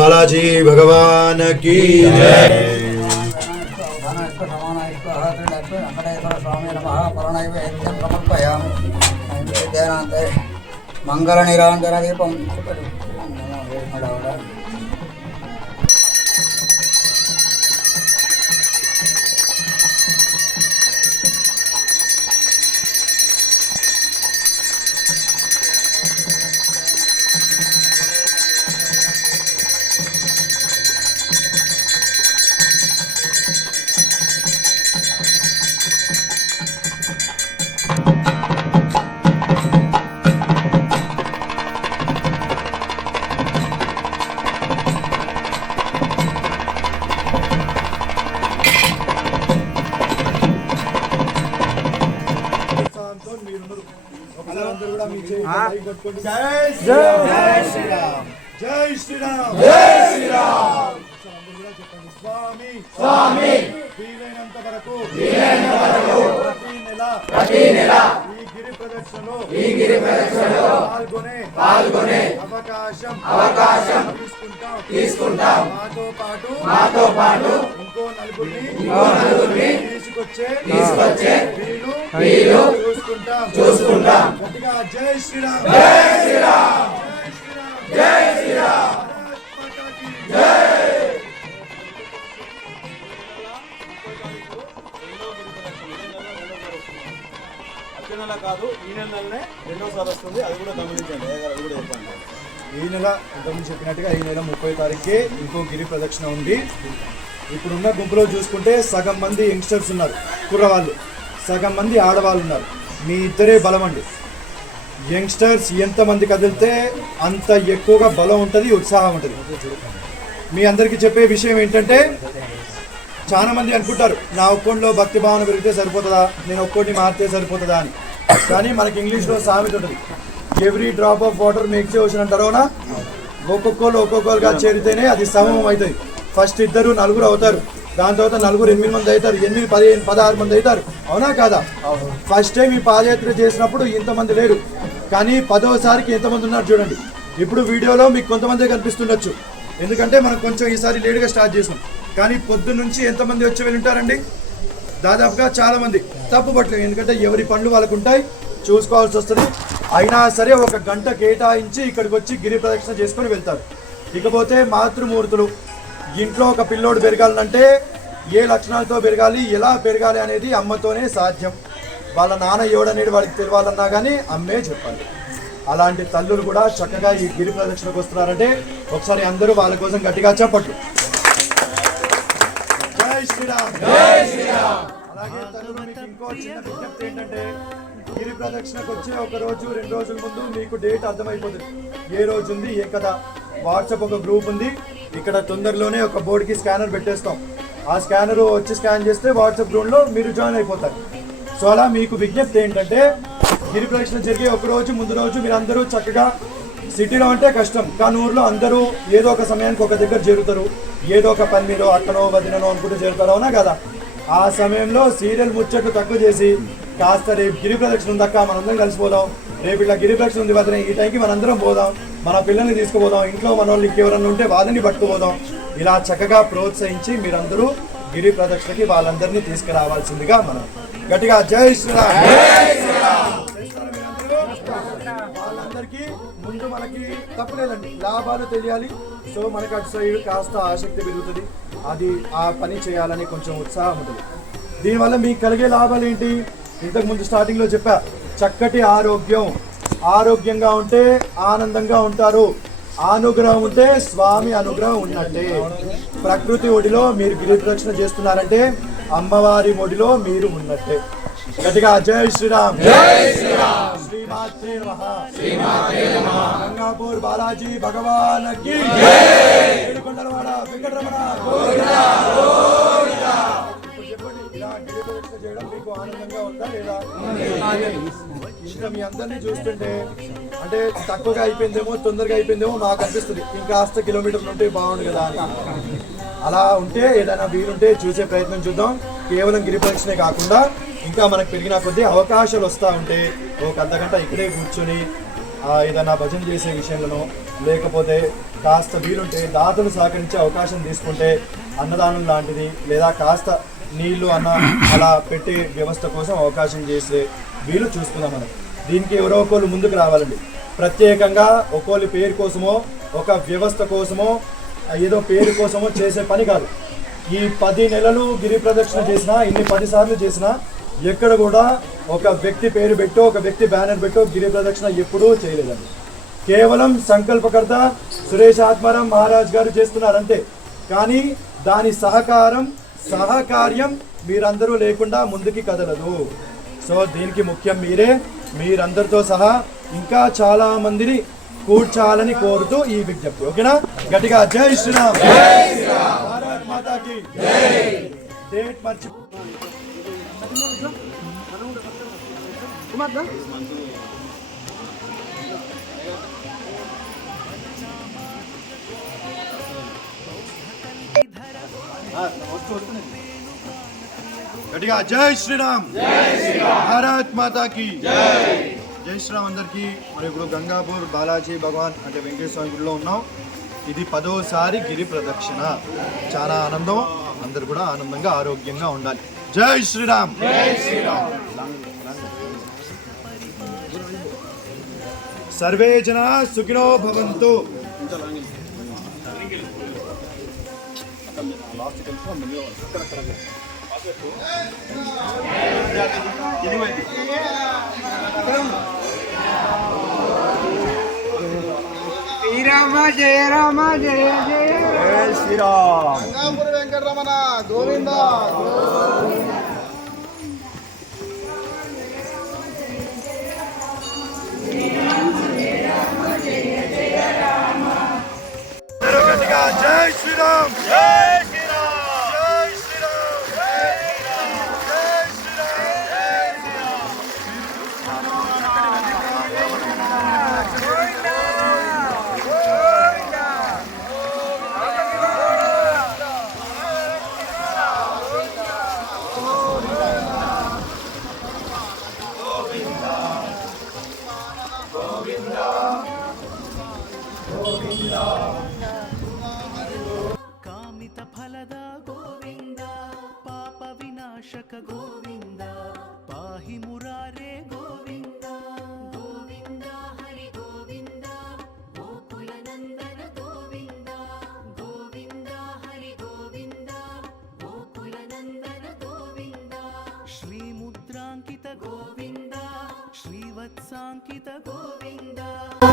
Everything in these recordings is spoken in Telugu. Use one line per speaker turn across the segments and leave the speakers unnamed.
బాలాజీ భగవాన్ కీ జై
మంగళ నిరాంజన
జై శ్రీరామ్ జై శ్రీరామ్ జై శ్రీరామ్ జై శ్రీరామ్ స్వామి స్వామి వీలైనంత వరకు వీలైనంత వరకు ప్రతి నెల ప్రతి నెల ఈ గిరి ప్రదక్షిణలో ఈ గిరి ప్రదక్షిణలో పాల్గొనే పాల్గొనే అవకాశం అవకాశం తీసుకుంటాం తీసుకుంటాం మాతో పాటు మాతో పాటు ఇంకో నలుగురిని ఇంకో నలుగురిని తీసుకొచ్చే తీసుకొచ్చే వీలు వీలు చూసుకుంటాం. చూసుకుంటాం. గట్టిగా జై శ్రీరామ్. జై శ్రీరామ్. జై శ్రీరామ్. జై
వచ్చే నెల కాదు ఈ నెలనే రెండోసారి వస్తుంది. అది కూడా గమనించండి. కూడా చెప్పండి.
ఈ నెల ఇంతకుముందు చెప్పినట్టుగా ఈ నెల ముప్పై తారీఖుకి ఇంకో గిరి ప్రదక్షిణ ఉంది. ఇప్పుడున్న గుంపులో చూసుకుంటే సగం మంది యంగ్స్టర్స్ ఉన్నారు కుర్రవాళ్ళు. సగం మంది ఆడవాళ్ళు ఉన్నారు. మీ ఇద్దరే బలం అండి యంగ్స్టర్స్ ఎంతమంది కదిలితే అంత ఎక్కువగా బలం ఉంటుంది ఉత్సాహం ఉంటుంది. మీ అందరికీ చెప్పే విషయం ఏంటంటే చాలామంది అనుకుంటారు నా ఒక్కడిలో భక్తి భావన పెరిగితే సరిపోతుందా? నేను ఒక్కొక్కటి మారితే సరిపోతుందా అని. కానీ మనకి ఇంగ్లీష్లో సామెత ఉంటుంది every drop of water makes ocean అంటారు ఒక్కొక్కరు ఒక్కొక్కరుగా చేరితేనే అది సమం అవుతుంది ఫస్ట్ ఇద్దరు నలుగురు అవుతారు. దాని తర్వాత నలుగురు ఎనిమిది మంది అవుతారు ఎనిమిది పదిహేను పదహారు మంది అవుతారు. అవునా కాదా? ఫస్ట్ టైం ఈ పాదయాత్ర చేసినప్పుడు ఇంతమంది లేరు. కానీ పదోసారికి ఎంతమంది ఉన్నారు చూడండి. ఇప్పుడు వీడియోలో మీకు కొంతమంది కనిపిస్తుండొచ్చు. ఎందుకంటే మనం కొంచెం ఈసారి లేటుగా స్టార్ట్ చేసాం. కానీ పొద్దు నుంచి ఎంతమంది వచ్చి వెళ్ళి ఉంటారండి? దాదాపుగా చాలా మంది తప్పు పట్టలేదు. ఎందుకంటే ఎవరి పనులు వాళ్ళకు ఉంటాయి చూసుకోవాల్సి వస్తుంది. అయినా సరే ఒక గంట కేటాయించి ఇక్కడికి వచ్చి గిరి ప్రదక్షిణ చేసుకొని వెళ్తారు. ఇకపోతే మాతృమూర్తులు ఇంట్లో ఒక పిల్లోడు పెరగాలంటే ఏ లక్షణాలతో పెరగాలి ఎలా పెరగాలి అనేది అమ్మతోనే సాధ్యం. వాళ్ళ నాన్న ఎవడనేది వాడికి తెలియాలన్నా కానీ అమ్మే చెప్పాలి. అలాంటి తల్లులు కూడా చక్కగా ఈ గిరి ప్రదక్షిణకు వస్తున్నారంటే ఒకసారి అందరూ వాళ్ళ కోసం గట్టిగా చెప్పట్లు జై శ్రీరామ్. అలాగే తల్లులు మీకు ఇంకో చిన్న విజ్ఞప్తి ఏంటంటే గిరి ప్రదక్షిణకు వచ్చే ఒక రోజు రెండు రోజుల ముందు మీకు డేట్ అర్థమైపోతుంది. ఏ రోజు ఉంది ఏ కదా వాట్సాప్ ఒక గ్రూప్ ఉంది. ఇక్కడ తొందరలోనే ఒక బోర్డుకి స్కానర్ పెట్టేస్తాం. ఆ స్కానర్ వచ్చి స్కాన్ చేస్తే వాట్సాప్ గ్రూప్లో మీరు జాయిన్ అయిపోతారు. సో అలా మీకు విజ్ఞప్తి ఏంటంటే గిరి ప్రదక్షిణ జరిగే ఒక రోజు ముందు రోజు మీరు అందరూ చక్కగా సిటీలో అంటే కష్టం. కానీ ఊర్లో అందరూ ఏదో ఒక సమయానికి ఒక దగ్గర చేరుతారు. ఏదో ఒక పని మీద అక్కనో వదినో అనుకుంటూ చేరుతారు. అవునా కదా? ఆ సమయంలో సీరియల్ ముచ్చట్లు తక్కువ చేసి కాస్త రేపు గిరి ప్రదక్షిణ ఉందక్క మనందరం కలిసిపోదాం. రేపు ఇట్లా గిరి ఉంది వదిన ఈ టైంకి మనందరం పోదాం. మన పిల్లల్ని తీసుకుపోదాం. ఇంట్లో మన వాళ్ళు ఇంకెవరన్నా ఉంటే వాళ్ళని పట్టుకుపోదాం. ఇలా చక్కగా ప్రోత్సహించి మీరందరూ గిరి ప్రదక్షిణకి వాళ్ళందరినీ తీసుకురావాల్సిందిగా మనం గట్టిగా జై శ్రీరామ్. వాళ్ళందరికీ ముందు మనకి తప్పలేదండి. లాభాలు తెలియాలి. సో మనకి అటు సైడ్ కాస్త ఆసక్తి పెరుగుతుంది. అది ఆ పని చేయాలని కొంచెం ఉత్సాహం ఉంటుంది. దీనివల్ల మీకు కలిగే లాభాలు ఏంటి? ఇంతకు ముందు స్టార్టింగ్లో చెప్పా. చక్కటి ఆరోగ్యం. ఆరోగ్యంగా ఉంటే ఆనందంగా ఉంటారు. అనుగ్రహం ఉంటే స్వామి అనుగ్రహం ఉన్నట్టే. ప్రకృతి ఒడిలో మీరు గిరి ప్రదక్షిణ చేస్తున్నారంటే అమ్మవారి ఒడిలో మీరు ఉన్నట్టే. గట్టిగా జై శ్రీరామ్. శ్రీమాత్రే గంగాపూర్ బాలాజీ భగవాన్ వెంకటరమణ చేయడం మీకు ఆనందంగా ఉందా లేదా? ఇంకా మీ అందరినీ చూస్తుంటే అంటే తక్కువగా అయిపోయిందేమో తొందరగా అయిపోయిందేమో మాకు అనిపిస్తుంది. కాస్త కిలోమీటర్లు ఉంటే బాగుండు కదా అని. అలా ఉంటే ఏదైనా వీలుంటే చూసే ప్రయత్నం చూద్దాం. కేవలం గిరి కాకుండా ఇంకా మనకు పెరిగిన కొద్దీ అవకాశాలు వస్తూ ఉంటే ఒక అర్ధ ఇక్కడే కూర్చొని ఏదైనా భజన చేసే విషయంలోనో లేకపోతే కాస్త వీలుంటే దాతలు సహకరించే అవకాశం తీసుకుంటే అన్నదానం లాంటిది లేదా కాస్త నీళ్ళు అన్న అలా పెట్టే వ్యవస్థ కోసం అవకాశం చేసే వీలు చూసుకుందాం మనం. దీనికి ఎవరో ఒకళ్ళు ముందుకు రావాలండి. ప్రత్యేకంగా ఒక్కోళ్ళ పేరు కోసమో ఒక వ్యవస్థ కోసమో ఏదో పేరు కోసమో చేసే పని కాదు. ఈ పది నెలలు గిరి ప్రదక్షిణ చేసినా ఇన్ని పది సార్లు చేసినా ఎక్కడ కూడా ఒక వ్యక్తి పేరు పెట్టో ఒక వ్యక్తి బ్యానర్ పెట్టో గిరి ప్రదక్షిణ ఎప్పుడూ చేయలేదండి. కేవలం సంకల్పకర్త సురేష్ ఆత్మారాం మహారాజ్ గారు చేస్తున్నారంతే. కానీ దాని సహకారం సహకార్యం మీరందరూ లేకుండా ముందుకి కదలదు. సో దీనికి ముఖ్యం మీరే మీరందరితో సహా ఇంకా చాలా మందిని కూర్చాలని కోరుతూ ఈ విజ్ఞప్తి. ఓకేనా? గట్టిగా జై శ్రీరామ్. భారత్ మాతాకి డేట్ మర్చి గట్టిగా జై శ్రీరామ్. భారత్ మాతాకి. జై శ్రీరామ్ అందరికీ. మరి ఇప్పుడు గంగాపూర్ బాలాజీ భగవాన్ అంటే వెంకటేశ్వర గుడిలో ఉన్నాం. ఇది పదోసారి గిరి ప్రదక్షిణ. చాలా ఆనందం. అందరు కూడా ఆనందంగా ఆరోగ్యంగా ఉండాలి. జై శ్రీరామ్. సర్వే జనా సుఖినో భవంతు.
శ్రీరామ జయ రామ జయ జయ
జై శ్రీరామ్.
గంగాపురి వెంకటరమణ గోవింద.
జై శ్రీరామ్. జై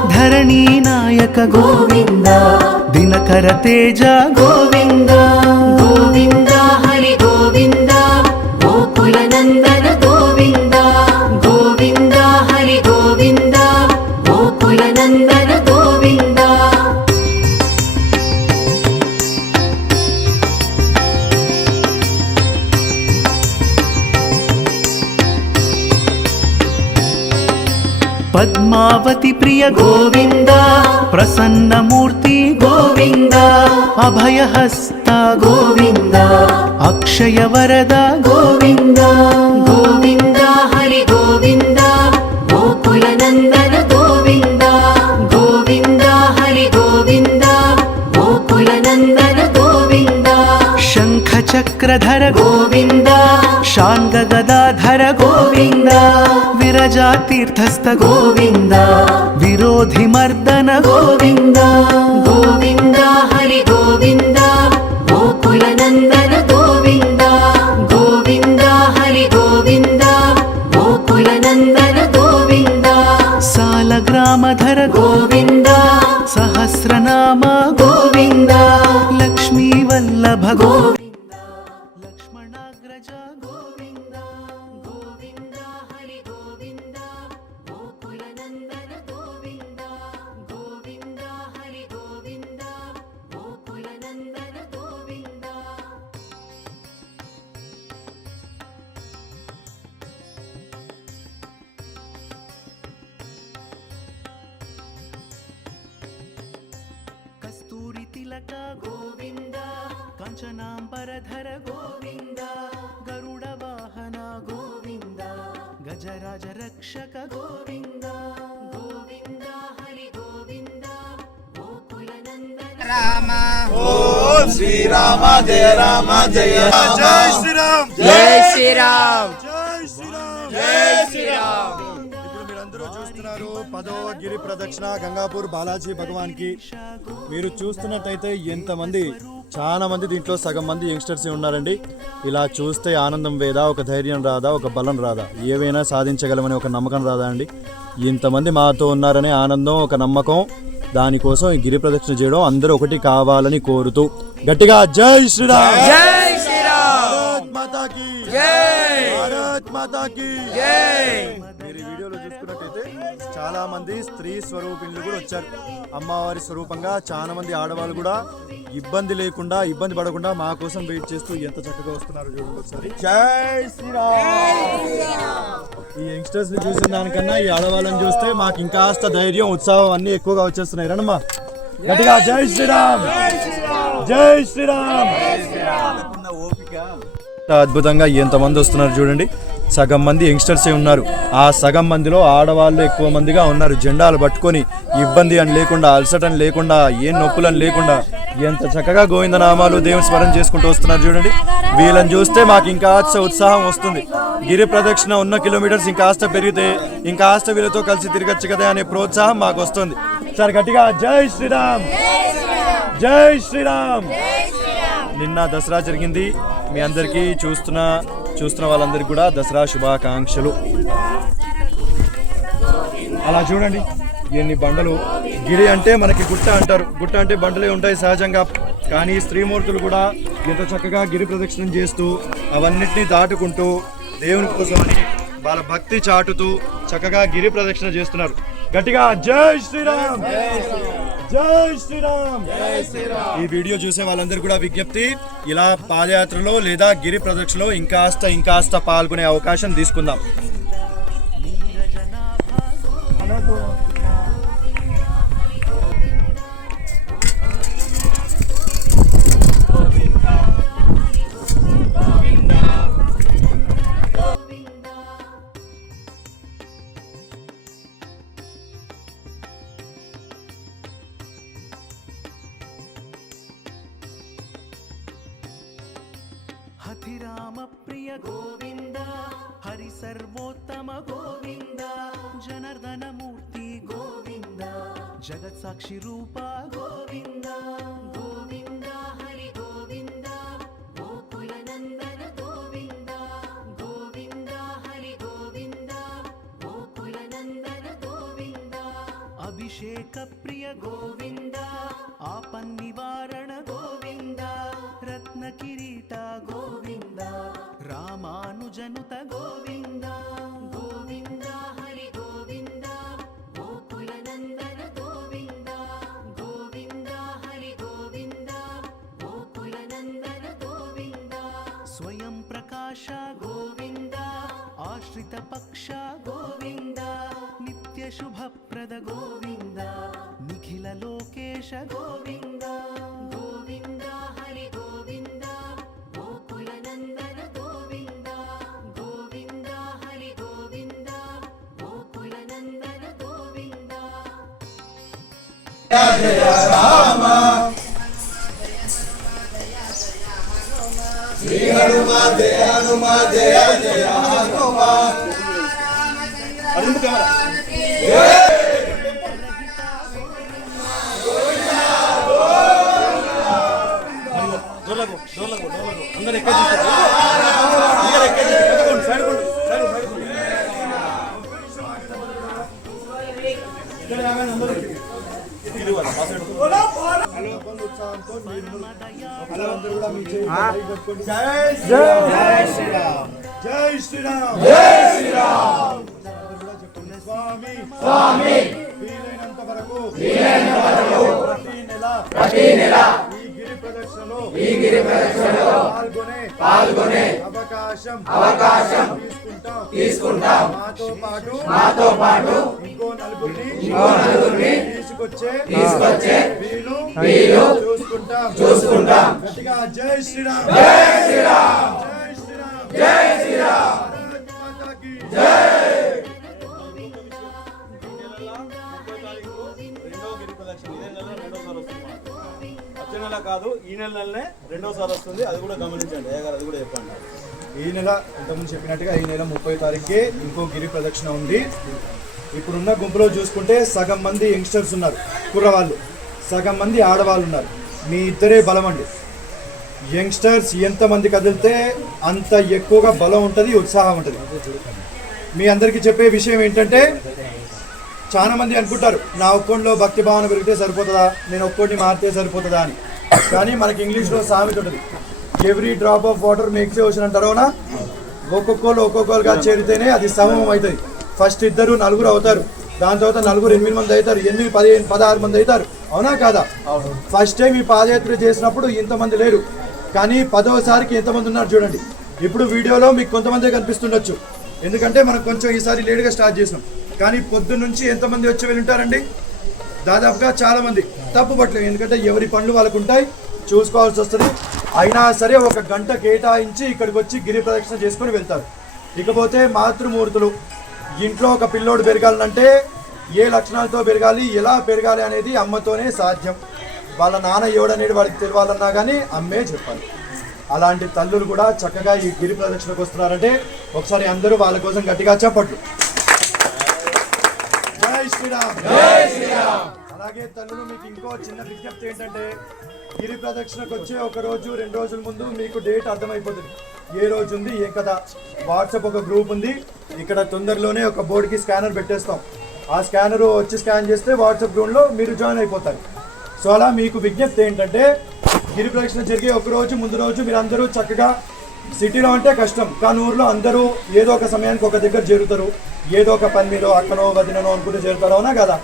ధరణీ నాయక గోవింద? దినకర తేజ గోవింద? గోవింద? పద్మావతి ప్రియ గోవింద ప్రసన్న మూర్తి గోవింద అభయహస్త గోవింద అక్షయ వరద గోవింద గోవింద హరి గోవింద గోకుల నందన గోవింద గోవింద హరి గోవింద గోకుల నందన గోవింద శంఖ చక్రధర గోవింద శాంగ గదాధర గోవింద విరజా తీర్థస్థ గోవింద విరోధి మర్దన గోవింద. గోవింద హరి గోవింద గోకుల నందన గోవింద. గోవింద హరి గోవింద గోకుల నందన గోవింద. సాలగ్రామధర గోవింద సహస్రనామ గోవింద. లక్ష్మీ వల్లభ గోవింద కంచనాంబరధర గోవింద గరుడ వాహన గోవింద గజరాజ రక్షక గోవింద గోవింద హరి గోవింద
రామ.
ఓం శ్రీరామ జయ రామ జయ
జై శ్రీరామ్.
జై శ్రీరామ్.
జై శ్రీరామ్.
జై శ్రీరామ్.
ఇప్పుడు మీరందరూ చూస్తున్నారు పదవ గిరి ప్రదక్షిణ గంగాపూర్ బాలాజీ భగవాన్కి మీరు చూస్తున్నట్టయితే ఎంతమంది చాలా మంది దీంట్లో సగం మంది యంగ్స్టర్స్ ఉన్నారండి. ఇలా చూస్తే ఆనందం వేదా ఒక ధైర్యం రాదా ఒక బలం రాదా? ఏవైనా సాధించగలమని ఒక నమ్మకం రాదా అండి? ఇంతమంది మాతో ఉన్నారనే ఆనందం ఒక నమ్మకం దానికోసం ఈ గిరి ప్రదక్షిణ చేయడం అందరూ ఒకటి కావాలని కోరుతూ గట్టిగా జై శ్రీరామ్!
జై శ్రీరామ్!
భారత్ మాతా కీ
జై!
భారత్ మాతా కీ
జై!
చాలా మంది స్త్రీ స్వరూపిణులు కూడా వచ్చారు. అమ్మవారి స్వరూపంగా చాలా మంది ఆడవాళ్ళు కూడా ఇబ్బంది లేకుండా ఇబ్బంది పడకుండా మా కోసం వెయిట్ చేస్తూ ఎంత చక్కగా వస్తున్నారు చూడండి ఒకసారి. జై శ్రీరామ్! ఈ యంగ్స్టర్స్ని చూసిన దానికన్నా ఈ ఆడవాళ్ళని చూస్తే మాకు ఇంకాస్త ధైర్యం ఉత్సాహం అన్ని ఎక్కువగా వచ్చేస్తున్నాయి. రణమ్మా గట్టిగా జై శ్రీరామ్! జై శ్రీరామ్! అద్భుతంగా ఎంతమంది వస్తున్నారు చూడండి. సగం మంది యంగ్స్టర్సే ఉన్నారు. ఆ సగం మందిలో ఆడవాళ్ళు ఎక్కువ మందిగా ఉన్నారు. జెండాలు పట్టుకొని ఇబ్బంది అని లేకుండా అలసటని లేకుండా ఏం నొప్పులని లేకుండా ఎంత చక్కగా గోవిందనామాలు దేవుని స్మరణ చేసుకుంటూ వస్తున్నారు చూడండి. వీళ్ళని చూస్తే మాకు ఇంకా ఉత్సాహం వస్తుంది. గిరి ప్రదక్షిణ ఉన్న కిలోమీటర్స్ ఇంకాస్త పెరిగితే ఇంకాస్త వీళ్ళతో కలిసి తిరగచ్చు కదా అనే ప్రోత్సాహం మాకు వస్తుంది. సార్ గట్టిగా జై శ్రీరామ్! జై శ్రీరామ్! నిన్న దసరా జరిగింది. మీ అందరికీ చూస్తున్న చూస్తున్న వాళ్ళందరికీ కూడా దసరా శుభాకాంక్షలు. అలా చూడండి ఎన్ని బండలు. గిరి అంటే మనకి గుట్ట అంటారు. గుట్ట అంటే బండలే ఉంటాయి సహజంగా. కానీ స్త్రీమూర్తులు కూడా ఎంత చక్కగా గిరి ప్రదక్షిణం చేస్తూ అవన్నిటిని దాటుకుంటూ దేవుని కోసమని వాళ్ళ భక్తి చాటుతూ చక్కగా గిరి ప్రదక్షిణ చేస్తున్నారు. గట్టిగా జై శ్రీరామ్. జై శ్రీరామ్. ఈ వీడియో చూసే వాళ్ళందరూ కూడా విజ్ఞప్తి ఇలా పాదయాత్రలో లేదా గిరి ప్రదక్షిణలో ఇంకాస్త ఇంకాస్త పాల్గొనే అవకాశం తీసుకుందాం.
అభిషేక ప్రియ గోవింద ఆపన్నివారణ గోవింద రత్న కిరీట గోవింద రామానుజనుత గోవింద గోవింద హరి గోవింద గోకుల నందన గోవింద గోవింద హరి గోవింద గోకుల నందన గోవింద స్వయం ప్రకాశ గోవింద ఆశ్రిత పక్ష గోవింద నిత్య శుభప్రద గోవింద లోకేశ గోవింద. గోవింద హరి గోవింద. గోకుల నందన గోవింద. గోవింద హరి గోవింద. గోకుల నందన గోవింద.
డోర్లకు
కూడా మీ చేతులు పైకి పట్టుకోండి. జై శ్రీరామ్ జై శ్రీరామ్ జై శ్రీరామ్ స్వామి స్వామి వీలైనంత వరకు వీలైనంత వరకు ప్రతి నెల ప్రతి నెల ప్రదక్షిణలో పాల్గొనే పాల్గొనే అవకాశం అవకాశం తీసుకుంటాం. తీసుకుంటాం. మాతో పాటు మాతో పాటు ఇంకో నలుగురిని ఇంకో నలుగురిని తీసుకొచ్చే తీసుకొచ్చే వీలు వీలు చూసుకుంటాం. చూసుకుంటాం. గట్టిగా జై శ్రీరామ్. జై శ్రీరామ్. జై శ్రీరామ్. జై శ్రీరామ్. భారత్
నెల కాదు ఈ నెల నెలనే రెండోసారి వస్తుంది. అది కూడా గమనించండి. అయ్యగారు అది కూడా చెప్పండి.
ఈ నెల ఇంతకుముందు చెప్పినట్టుగా ఈ నెల ముప్పై తారీఖుకే ఇంకో గిరి ప్రదక్షిణ ఉంది. ఇప్పుడున్న గుంపులో చూసుకుంటే సగం మంది యంగ్స్టర్స్ ఉన్నారు కుర్రవాళ్ళు. సగం మంది ఆడవాళ్ళు ఉన్నారు. మీ ఇద్దరే బలం అండి యంగ్స్టర్స్ ఎంతమంది కదిలితే అంత ఎక్కువగా బలం ఉంటుంది ఉత్సాహం ఉంటుంది. మీ అందరికీ చెప్పే విషయం ఏంటంటే చాలామంది అనుకుంటారు నా ఒక్కడిలో భక్తి భావన పెరిగితే సరిపోతుందా? నేను ఒక్కడిని మారితే సరిపోతుందా అని. కానీ మనకి ఇంగ్లీష్లో సామెత ఉంటుంది. Every drop of water makes ocean అంటారు అవునా ఒక్కొక్కరు ఒక్కొక్కరుగా చేరితేనే అది సమం అవుతుంది. ఫస్ట్ ఇద్దరు నలుగురు అవుతారు. దాని తర్వాత నలుగురు ఎనిమిది మంది అవుతారు. ఎనిమిది పదిహేను పదహారు మంది అవుతారు. అవునా కాదా? ఫస్ట్ టైం ఈ పాదయాత్ర చేసినప్పుడు ఇంతమంది లేరు. కానీ పదోసారికి ఎంతమంది ఉన్నారు చూడండి. ఇప్పుడు వీడియోలో మీకు కొంతమందే కనిపిస్తుండొచ్చు. ఎందుకంటే మనం కొంచెం ఈసారి లేటుగా స్టార్ట్ చేసినాం. కానీ పొద్దున్న నుంచి ఎంతమంది వచ్చి వెళ్ళి ఉంటారండి? దాదాపుగా చాలా మంది ఎందుకంటే ఎవరి పనులు వాళ్ళకు ఉంటాయి చూసుకోవాల్సి వస్తుంది. అయినా సరే ఒక గంట కేటాయించి ఇక్కడికి వచ్చి గిరి ప్రదక్షిణ చేసుకొని వెళ్తారు. ఇకపోతే మాతృమూర్తులు ఇంట్లో ఒక పిల్లోడు పెరగాలంటే ఏ లక్షణాలతో పెరగాలి ఎలా పెరగాలి అనేది అమ్మతోనే సాధ్యం. వాళ్ళ నాన్న ఎవడనేది వాడికి తెలియాలన్నా కానీ అమ్మే చెప్పాలి. అలాంటి తల్లులు కూడా చక్కగా ఈ గిరి ప్రదక్షిణకు వస్తున్నారంటే ఒకసారి అందరూ వాళ్ళ కోసం గట్టిగా చెప్పట్లు. జై శ్రీరామ్. జై శ్రీరామ్. అలాగే తల్లులు మీకు ఇంకో చిన్న విజ్ఞప్తి ఏంటంటే గిరి ప్రదక్షిణకు వచ్చే ఒక రోజు రెండు రోజుల ముందు మీకు డేట్ అర్థమైపోతుంది. ఏ రోజు ఉంది ఏ కథ? వాట్సాప్ ఒక గ్రూప్ ఉంది. ఇక్కడ తొందరలోనే ఒక బోర్డుకి స్కానర్ పెట్టేస్తాం. ఆ స్కానర్ వచ్చి స్కాన్ చేస్తే వాట్సాప్ గ్రూప్లో మీరు జాయిన్ అయిపోతారు. సో అలా మీకు విజ్ఞప్తి ఏంటంటే గిరి ప్రదక్షిణ జరిగే ఒక రోజు ముందు రోజు మీరు అందరూ చక్కగా సిటీలో అంటే కష్టం. కానీ ఊర్లో అందరూ ఏదో ఒక సమయానికి ఒక దగ్గర చేరుతారు. ఏదో ఒక పని మీద అక్కనో వదిననో అనుకుంటూ చేరుతారో అవునా కదా.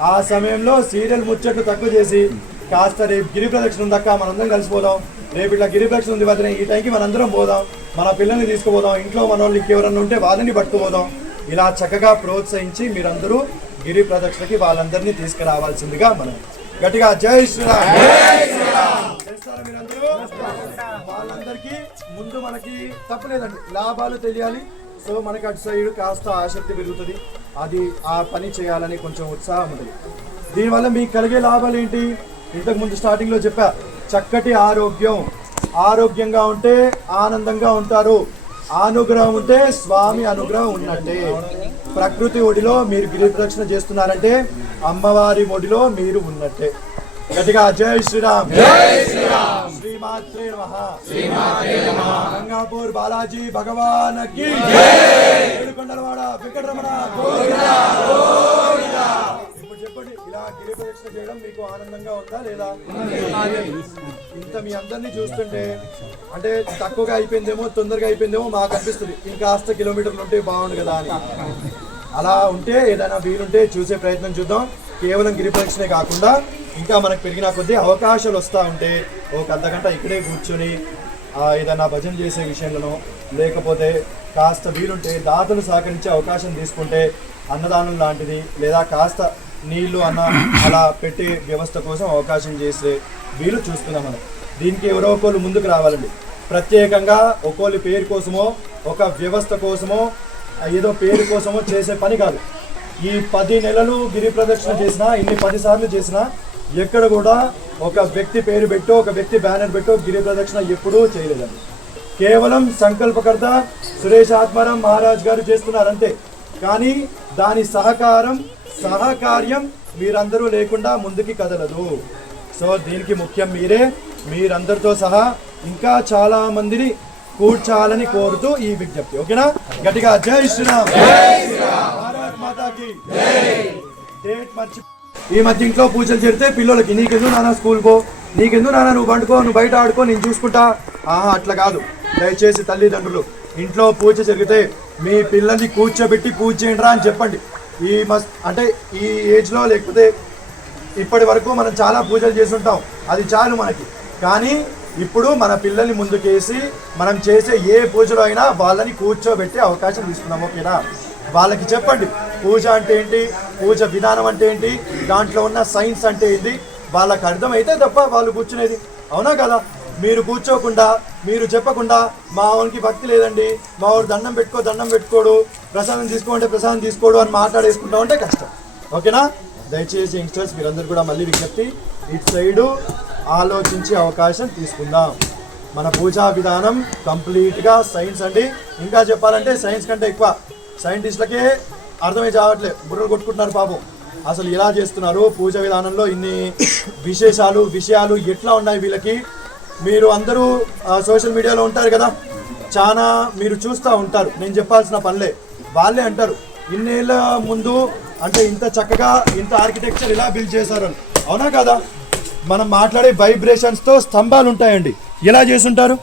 ఆ సమయంలో సీరియల్ ముచ్చట్లు తక్కువ చేసి కాస్త రేపు గిరి ప్రదక్షిణ ఉందక్క మనందరం కలిసిపోదాం. రేపు ఇట్లా గిరి ప్రదక్షిణ ఉంది వదిన ఈ టైంకి మనందరం పోదాం. మన పిల్లల్ని తీసుకుపోదాం. ఇంట్లో మన వాళ్ళు ఇంకెవరన్నా ఉంటే వాళ్ళని పట్టుకుపోదాం. ఇలా చక్కగా ప్రోత్సహించి మీరందరూ గిరి ప్రదక్షిణకి వాళ్ళందరినీ తీసుకురావాల్సిందిగా మనం గట్టిగా జై శ్రీరామ్. వాళ్ళందరికీ ముందు మనకి తప్పలేదండి. లాభాలు తెలియాలి. సో మనకి అటు సైడ్ కాస్త ఆసక్తి పెరుగుతుంది. అది ఆ పని చేయాలని కొంచెం ఉత్సాహం ఉంటుంది. దీనివల్ల మీకు కలిగే లాభాలు ఏంటి? ఇంతకు ముందు స్టార్టింగ్లో చెప్పా చక్కటి ఆరోగ్యం. ఆరోగ్యంగా ఉంటే ఆనందంగా ఉంటారు. అనుగ్రహం ఉంటే స్వామి అనుగ్రహం ఉన్నట్టే. ప్రకృతి ఒడిలో మీరు గిరి ప్రదక్షిణ చేస్తున్నారంటే అమ్మవారి ఒడిలో మీరు ఉన్నట్టే. గట్టిగా జై శ్రీరామ్. జై శ్రీరామ్. శ్రీమాత్రే నమః. గంగాపూర్ బాలాజీ భగవాన్కి జై. ఏడుకొండలవాడ వెంకటరమణ గోవిందా. గోవిందా. ఇప్పుడు చెప్పండి. ఇలా గిరి ప్రదక్షిణ చేయడం మీకు ఆనందంగా ఉందా లేదా? ఇంత మీ అందరినీ చూస్తుంటే అంటే తక్కువగా అయిపోయిందేమో తొందరగా అయిపోయిందేమో మాకు అనిపిస్తుంది. ఇంకాస్త కిలోమీటర్లు ఉంటే బాగుండు కదా అని. అలా ఉంటే ఏదైనా వీలుంటే చూసే ప్రయత్నం చూద్దాం. కేవలం గిరి ప్రదక్షిణే కాకుండా ఇంకా మనకు పెరిగిన కొద్దీ అవకాశాలు వస్తూ ఉంటే ఒక అంతకంట ఇక్కడే కూర్చొని ఏదన్నా ఏదైనా భజన చేసే విషయంలోనో లేకపోతే కాస్త వీలుంటే దాతలు సహకరించే అవకాశం తీసుకుంటే అన్నదానం లాంటిది లేదా కాస్త నీళ్ళు అన్న అలా పెట్టే వ్యవస్థ కోసం అవకాశం చేసే వీలు చూసుకుందాం మనం. దీనికి ఎవరో ఒకళ్ళు ముందుకు రావాలండి. ప్రత్యేకంగా ఒక్కోళ్ళ పేరు కోసమో ఒక వ్యవస్థ కోసమో ఏదో పేరు కోసమో చేసే పని కాదు. ఈ పది నెలలు గిరి ప్రదక్షిణ చేసినా ఇన్ని పది సార్లు చేసినా ఎక్కడ కూడా ఒక వ్యక్తి పేరు పెట్టో ఒక వ్యక్తి బ్యానర్ పెట్టో గిరి ప్రదక్షిణ ఎప్పుడూ చేయలేదండి. కేవలం సంకల్పకర్త సురేష్ ఆత్మారాం మహారాజ్ గారు చేస్తున్నారు అంతే కానీ దాని సహకారం సహకార్యం మీరందరూ లేకుండా ముందుకి కదలదు. సో దీనికి ముఖ్యం మీరే మీరందరితో సహా ఇంకా చాలా మందిని కూర్చాలని కోరుతూ ఈ విజ్ఞప్తి. ఓకేనా? గట్టిగా జై శ్రీరామ్. భారత్ మాతాకి. డేట్ మర్చి ఈ మధ్య ఇంట్లో పూజలు చేరితే పిల్లలకి నీకెందుకు నాన్న స్కూల్ పో? నీకెందుకు నాన్న నువ్వు పండుకో నువ్వు బయట ఆడుకో నేను చూసుకుంటా. ఆహా అట్లా కాదు. దయచేసి తల్లిదండ్రులు ఇంట్లో పూజ జరిగితే మీ పిల్లల్ని కూర్చోబెట్టి పూజ చేయండిరా అని చెప్పండి. ఈ మస్ అంటే ఈ ఏజ్లో లేకపోతే ఇప్పటి వరకు మనం చాలా పూజలు చేస్తుంటాం. అది చాలు మనకి. కానీ ఇప్పుడు మన పిల్లల్ని ముందుకేసి మనం చేసే ఏ పూజలో అయినా వాళ్ళని కూర్చోబెట్టే అవకాశం తీసుకున్నాం ఓకేనా? వాళ్ళకి చెప్పండి. పూజ అంటే ఏంటి? పూజ విధానం అంటే ఏంటి? దాంట్లో ఉన్న సైన్స్ అంటే ఏంటి? వాళ్ళకి అర్థమైతే తప్ప వాళ్ళు కూర్చునేది. అవునా కదా? మీరు కూర్చోకుండా మీరు చెప్పకుండా మా వానికి భక్తి లేదండి. మా వాడు దండం పెట్టుకో దండం పెట్టుకోడు. ప్రసాదం తీసుకోమంటే ప్రసాదం తీసుకోడు అని మాట్లాడేసుకుంటా ఉంటే కష్టం. ఓకేనా? దయచేసి యంగ్స్టర్స్ మీరందరూ కూడా మళ్ళీ విజ్ఞప్తి ఇటు సైడు ఆలోచించే అవకాశం తీసుకుందాం. మన పూజా విధానం కంప్లీట్గా సైన్స్ అండి. ఇంకా చెప్పాలంటే సైన్స్ కంటే ఎక్కువ. సైంటిస్టులకే అర్థమై చావట్లేదు బుర్రలు కొట్టుకుంటున్నారు పాపం. అసలు ఎలా చేస్తున్నారు? పూజ విధానంలో ఇన్ని విశేషాలు విషయాలు ఎట్లా ఉన్నాయి వీళ్ళకి? మీరు అందరూ సోషల్ మీడియాలో ఉంటారు కదా? చాలా మీరు చూస్తూ ఉంటారు. నేను చెప్పాల్సిన పనులే. వాళ్ళే అంటారు. ఇన్నేళ్ళ ముందు అంటే ఇంత చక్కగా ఇంత ఆర్కిటెక్చర్ ఇలా బిల్డ్ చేశారు. అని. అవునా కదా? మనం మాట్లాడే వైబ్రేషన్స్తో స్తంభాలు ఉంటాయండి ఎలా చేసుంటారు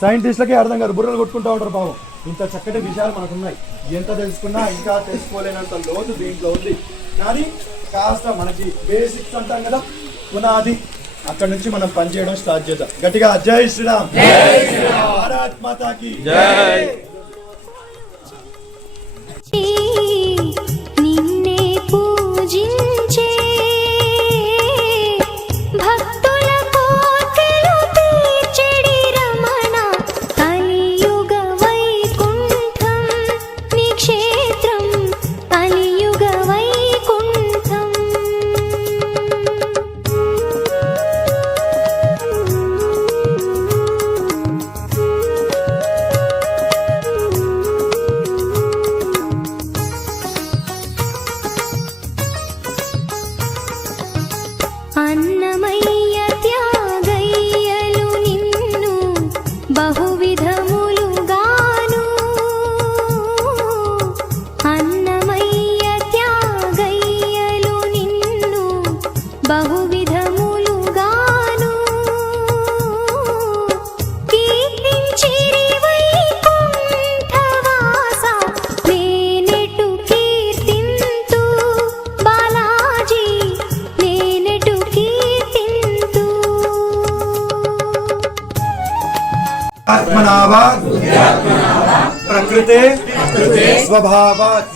సైంటిస్టులకే అర్థం కాదు. బుర్రలు కొట్టుకుంటూ ఉంటారు పాపం. ఇంత చక్కటి విషయాలు మనకు ఉన్నాయి ఎంత తెలుసుకున్నా ఇంకా తెలుసుకోలేనంత లోతు దీంట్లో ఉంది. కానీ కాస్త మనకి బేసిక్స్ అంటాం కదా పునాది. అక్కడ నుంచి మనం పనిచేయడం స్టార్ట్ చేద్దాం. గట్టిగా జై శ్రీరామ్. భారత్ మాతాకి.
నిన్నే పూజించే
స్వభావాత్.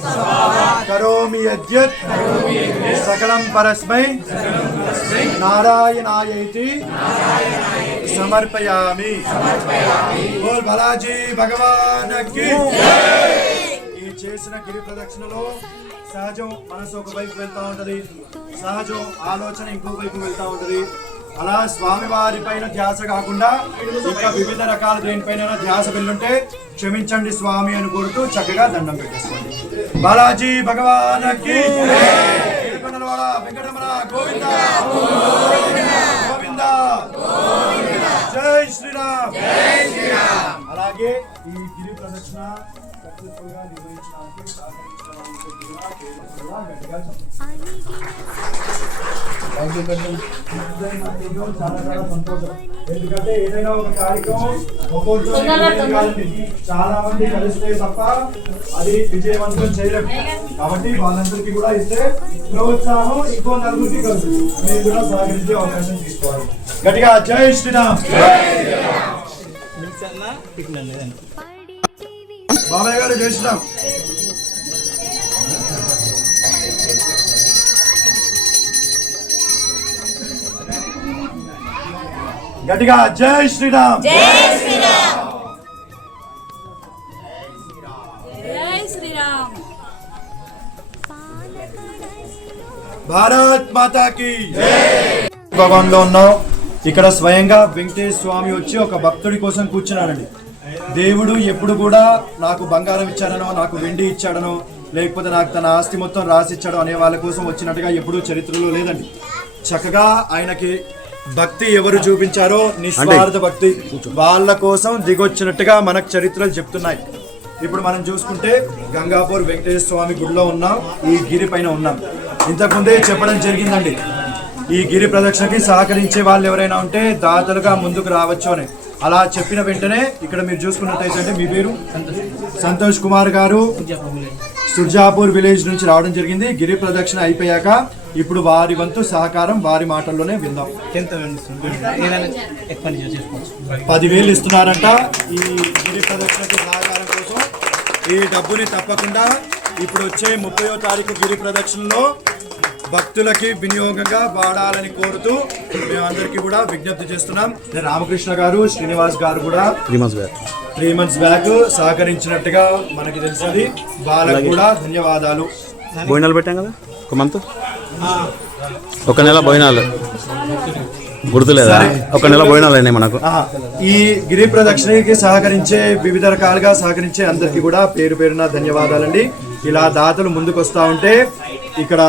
కరోమి యద్యత్ సకలం పరస్మై. నారాయణాయైతి. సమర్పయామి. బోల్ బాలాజీ భగవాన్ ఈ చేసిన గిరి ప్రదక్షిణలో సహజం మనసు ఒక వైపు వెళ్తా ఉంటది. సహజం ఆలోచన ఇంకో వైపు వెళ్తా ఉంటది. అలా స్వామి వారి పైన ధ్యాస కాకుండా ఇంకా వివిధ రకాల దేనిపైన ధ్యాస వెళ్ళుంటే క్షమించండి స్వామి అని కోరుతూ చక్కగా దండం పెట్టేసుకోండి. బాలాజీ భగవాన్ వెంకటరమణ గోవింద! గోవింద! జై శ్రీరామ్! అలాగే ఈ గిరి ప్రదక్షిణ సక్సెస్ఫుల్గా నిర్వహించడానికి చాలా చాలా సంతోషం ఎందుకంటే ఏదైనా ఒక కార్యక్రమం. చాలా మంది కలిస్తే తప్ప అది విజయవంతం చేయలేము కాబట్టి వాళ్ళందరికీ కూడా ఇస్తే ప్రోత్సాహం ఇంకో నలుగురికి కలుసు మీరు కూడా సహకరించే అవకాశం తీసుకోవాలి గట్టిగా జై శ్రీరామ్ బాబాయ్ గారు జై శ్రీరామ్ గట్టిగా జై శ్రీరామ్.
జై శ్రీరామ్.
భారత్ మాతాకి. భగవాన్లో ఉన్నాం. ఇక్కడ స్వయంగా వెంకటేశ్వర స్వామి వచ్చి ఒక భక్తుడి కోసం కూర్చున్నాడండి. దేవుడు ఎప్పుడు కూడా నాకు బంగారం ఇచ్చాడనో నాకు వెండి ఇచ్చాడనో లేకపోతే నాకు తన ఆస్తి మొత్తం రాసిచ్చాడు అనే వాళ్ళ కోసం వచ్చినట్టుగా ఎప్పుడూ చరిత్రలో లేదండి. చక్కగా ఆయనకి భక్తి ఎవరు చూపించారో నిస్వార్థ భక్తి వాళ్ళ కోసం దిగొచ్చినట్టుగా మనకు చరిత్రలు చెప్తున్నాయి. ఇప్పుడు మనం చూసుకుంటే గంగాపూర్ వెంకటేశ్వర స్వామి గుడిలో ఉన్నాం ఈ గిరి పైన ఉన్నాం. ఇంతకుముందే చెప్పడం జరిగిందండి. ఈ గిరి ప్రదక్షిణకి సహకరించే వాళ్ళు ఎవరైనా ఉంటే దాతలుగా ముందుకు రావచ్చు అని. అలా చెప్పిన వెంటనే ఇక్కడ మీరు చూసుకున్నట్టయితే అంటే మీ పేరు? సంతోష్ కుమార్ గారు. సుర్జాపూర్ విలేజ్ నుంచి రావడం జరిగింది. గిరి ప్రదక్షిణ అయిపోయాక ఇప్పుడు వారి వంతు సహకారం వారి మాటల్లోనే విందాం. పదివేలు ఇస్తున్నారంట. ఈ గిరి ప్రదక్షిణకి సహకారం కోసం ఈ డబ్బుని తప్పకుండా ఇప్పుడు వచ్చే ముప్పయో తారీఖు గిరి ప్రదక్షిణలో భక్తులకి వినియోగంగా వాడాలని కోరుతూ మేమందరికీ కూడా విజ్ఞప్తి చేస్తున్నాం. నేను రామకృష్ణ గారు శ్రీనివాస్ గారు కూడా
three months back
three months back సహకరించినట్టుగా మనకి తెలిసింది. వాళ్ళకు కూడా ధన్యవాదాలు.
భోజనాలు పెట్టాం కదా? ఒక మంత్? ఒక నెల భోజనాలు
గుర్తులేదా. ఒక నెల పోయినాలండి మనకు.
ఆ, ఈ గిరి ప్రదక్షిణకి సహకరించే వివిధ రకాలుగా సహకరించే అందరికీ కూడా పేరు పేరున ధన్యవాదాలండి. ఇలా దాతలు ముందుకు వస్తూ ఉంటే ఇక్కడ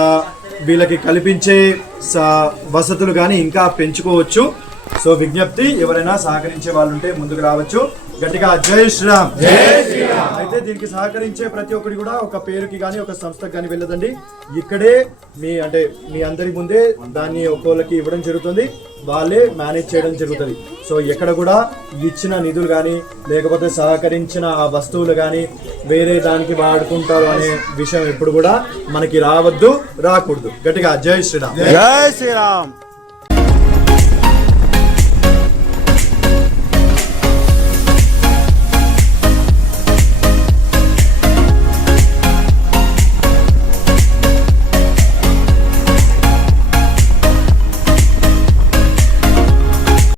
వీళ్ళకి కల్పించే వసతులు కానీ ఇంకా పెంచుకోవచ్చు. సో విజ్ఞప్తి ఎవరైనా సహకరించే వాళ్ళు ఉంటే ముందుకు రావచ్చు. గట్టిగా జై శ్రీరామ్. అయితే దీనికి సహకరించే ప్రతి ఒక్కటి కూడా ఒక పేరుకి కానీ ఒక సంస్థకి కానీ వెళ్ళదండి. ఇక్కడే మీ అంటే మీ అందరి ముందే దాన్ని ఒక్కోళ్ళకి ఇవ్వడం జరుగుతుంది. వాళ్ళే మేనేజ్ చేయడం జరుగుతుంది. సో ఎక్కడ కూడా ఇచ్చిన నిధులు కానీ లేకపోతే సహకరించిన ఆ వస్తువులు కానీ వేరే దానికి వాడుకుంటారు అనే విషయం ఎప్పుడు కూడా మనకి రావద్దు రాకూడదు. గట్టిగా జై శ్రీరామ్.
జై శ్రీరామ్.